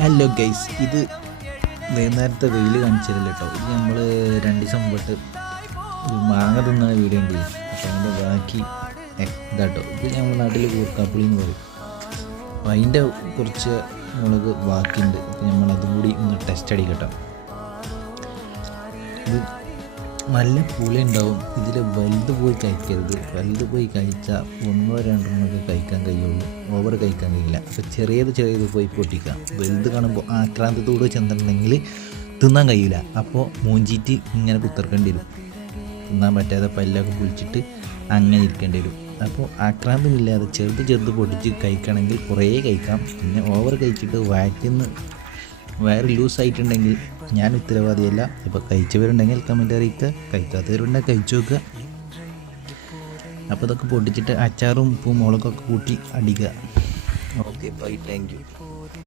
Hello guys, ഇത് വൈകുന്നേരത്തെ വെയിൽ കാണിച്ചില്ല കേട്ടോ. ഇത് നമ്മൾ 2 ദിവസം മുമ്പിട്ട് ഒരു മാങ്ങ തിന്ന വീഡിയോ ഉണ്ട്. അപ്പോൾ അതിൻ്റെ ബാക്കി ഇതാട്ടോ. ഇത് നമ്മുടെ നാട്ടിൽ കൂർക്കാപ്പുളി എന്ന് പറയും. അപ്പോൾ അതിൻ്റെ കുറച്ച് മുളക് ബാക്കിയുണ്ട്. അപ്പോൾ നമ്മൾ അതും കൂടി ഒന്ന് ടെസ്റ്റ് അടിക്കട്ടോ. ഇത് നല്ല പുളി ഉണ്ടാവും. ഇതിൽ വലുത് പോയി കഴിക്കരുത്. വലുത് പോയി കഴിച്ചാൽ 1-2 കഴിക്കാൻ കഴിയുള്ളൂ, ഓവർ കഴിക്കാൻ കഴിയില്ല. അപ്പോൾ ചെറിയത് പോയി പൊട്ടിക്കാം. വലുത് കാണുമ്പോൾ ആക്രാന്തത്തോട് ചെന്നിട്ടുണ്ടെങ്കിൽ തിന്നാൻ കഴിയില്ല. അപ്പോൾ മൂഞ്ചിയിട്ട് ഇങ്ങനെ കുത്തിറക്കേണ്ടി വരും. തിന്നാൻ പറ്റാതെ പല്ലൊക്കെ പൊളിച്ചിട്ട് അങ്ങനെ ഇരിക്കേണ്ടി വരും. അപ്പോൾ ആക്രാന്തമില്ലാതെ ചെറുത് പൊട്ടിച്ച് കഴിക്കണമെങ്കിൽ കുറേ കഴിക്കാം. പിന്നെ ഓവർ കഴിച്ചിട്ട് വയറ് ലൂസായിട്ടുണ്ടെങ്കിൽ ഞാൻ ഉത്തരവാദിയല്ല. ഇപ്പോൾ കഴിച്ചവരുണ്ടെങ്കിൽ കമൻറ്റ് അറിയിക്കുക, കഴിക്കാത്തവരുണ്ടെങ്കിൽ കഴിച്ചു നോക്കുക. അപ്പോൾ ഇതൊക്കെ പൊട്ടിച്ചിട്ട് അച്ചാറും ഉപ്പും മുളകൊക്കെ കൂട്ടി അടിക്കുക. Okay, bye, thank U.